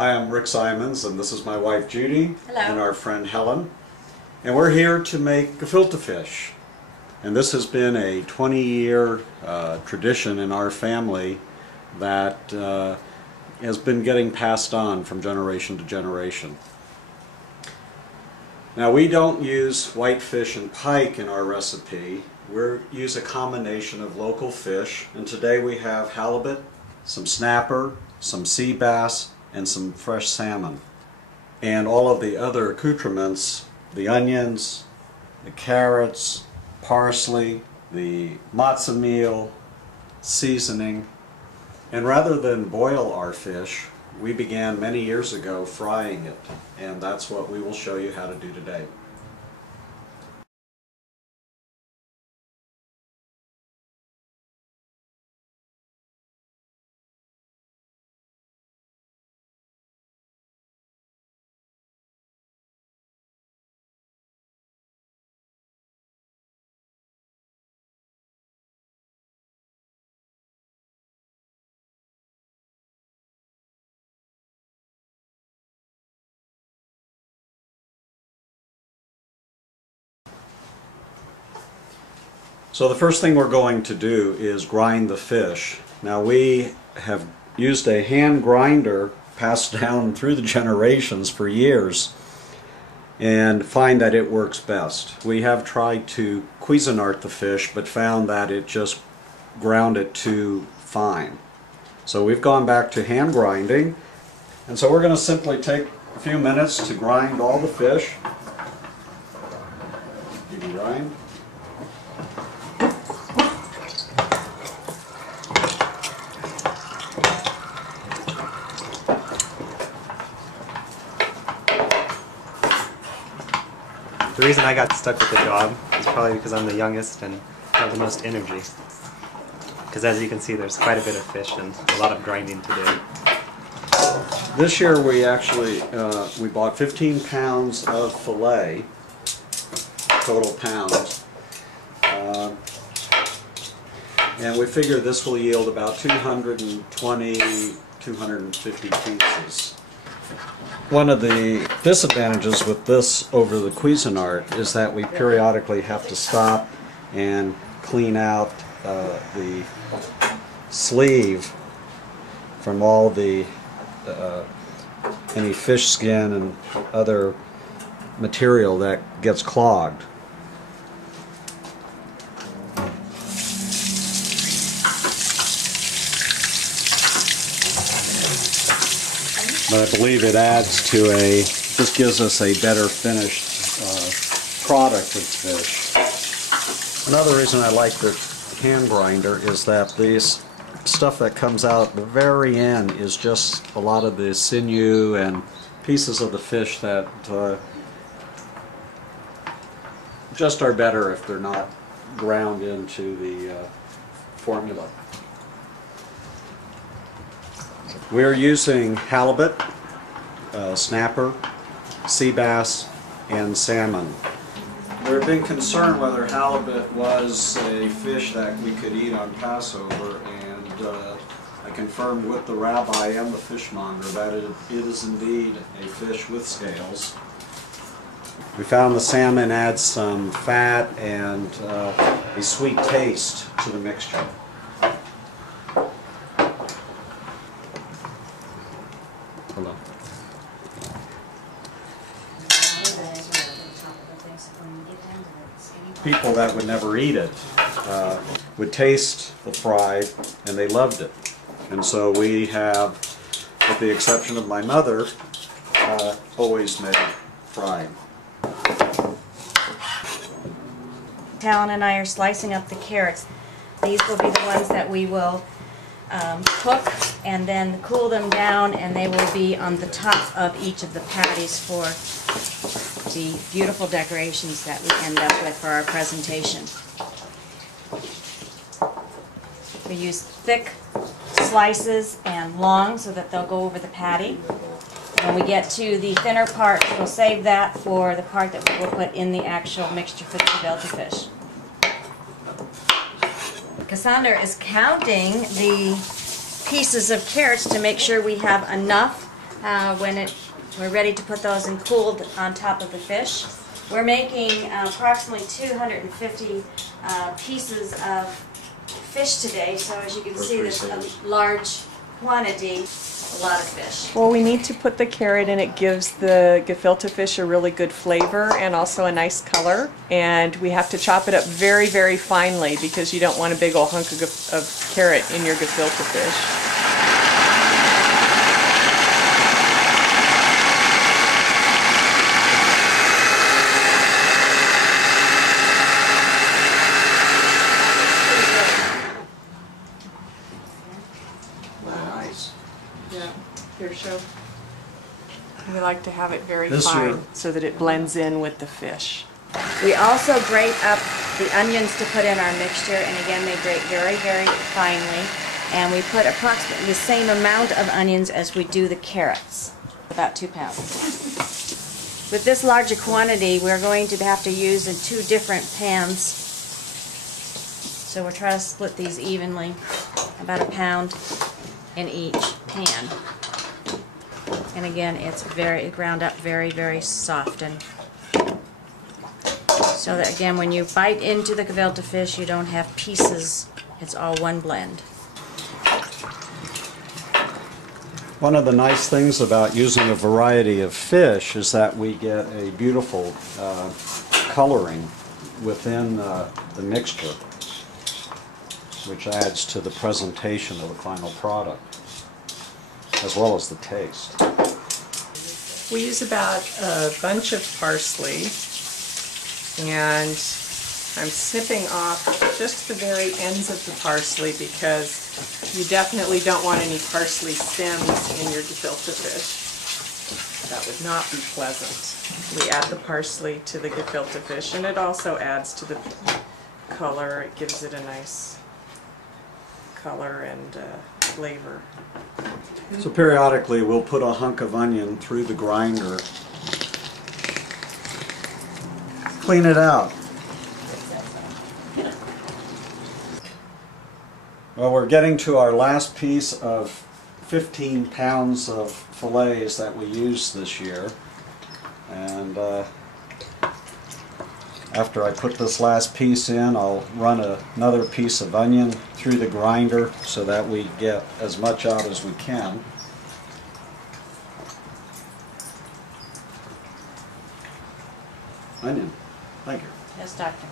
Hi, I'm Rick Simons, and this is my wife Judy. Hello. And our friend Helen. And we're here to make gefilte fish. And this has been a 20-year tradition in our family that has been getting passed on from generation to generation. Now, we don't use whitefish and pike in our recipe. We use a combination of local fish, and today we have halibut, some snapper, some sea bass, and some fresh salmon. And all of the other accoutrements, the onions, the carrots, parsley, the matzo meal, seasoning. And rather than boil our fish, we began many years ago frying it, and that's what we will show you how to do today. So the first thing we're going to do is grind the fish. Now, we have used a hand grinder passed down through the generations for years and find that it works best. We have tried to Cuisinart the fish but found that it just ground it too fine. So we've gone back to hand grinding, and so we're going to simply take a few minutes to grind all the fish. You can grind. The reason I got stuck with the job is probably because I'm the youngest and have the most energy. Because as you can see, there's quite a bit of fish and a lot of grinding to do. This year we actually we bought 15 pounds of fillet, total pounds, and we figure this will yield about 220, 250 pieces. One of the disadvantages with this over the Cuisinart is that we periodically have to stop and clean out the sleeve from all the any fish skin and other material that gets clogged. But I believe it adds to just gives us a better finished product of fish. Another reason I like the hand grinder is that this stuff that comes out at the very end is just a lot of the sinew and pieces of the fish that just are better if they're not ground into the formula. We're using halibut, snapper, sea bass, and salmon. There have been concern whether halibut was a fish that we could eat on Passover, and I confirmed with the rabbi and the fishmonger that it is indeed a fish with scales. We found the salmon adds some fat and a sweet taste to the mixture. Hello. People that would never eat it would taste the fried, and they loved it. And so we have, with the exception of my mother, always made fried. Talon and I are slicing up the carrots. These will be the ones that we will cook and then cool them down, and they will be on the top of each of the patties for the beautiful decorations that we end up with for our presentation. We use thick slices and long so that they'll go over the patty. When we get to the thinner part, we'll save that for the part that we will put in the actual mixture for the gefilte fish. Cassandra is counting the pieces of carrots to make sure we have enough we're ready to put those in cooled on top of the fish. We're making approximately 250 pieces of fish today, so as you can see, there's a large quantity, a lot of fish. Well, we need to put the carrot in. It gives the gefilte fish a really good flavor and also a nice color. And we have to chop it up very, very finely because you don't want a big old hunk of carrot in your gefilte fish. Nice. Yeah, here, show. We like to have it very This fine year- so that it blends in with the fish. We also grate up the onions to put in our mixture, and again they grate very, very finely. And we put approximately the same amount of onions as we do the carrots, about 2 pounds. With this larger quantity, we're going to have to use in 2 different pans. So we're trying to split these evenly, about 1 pound in each pan. And again, it's very ground up very, very soft, and so that again, when you bite into the gefilte fish, you don't have pieces. It's all one blend. One of the nice things about using a variety of fish is that we get a beautiful coloring within the mixture, which adds to the presentation of the final product, as well as the taste. We use about a bunch of parsley, and I'm snipping off just the very ends of the parsley because you definitely don't want any parsley stems in your gefilte fish. That would not be pleasant. We add the parsley to the gefilte fish, and it also adds to the color. It gives it a nice color and flavor. So periodically we'll put a hunk of onion through the grinder, clean it out. Well, we're getting to our last piece of 15 pounds of fillets that we used this year, and after I put this last piece in, I'll run another piece of onion through the grinder so that we get as much out as we can. Onion. Thank you. Yes, doctor.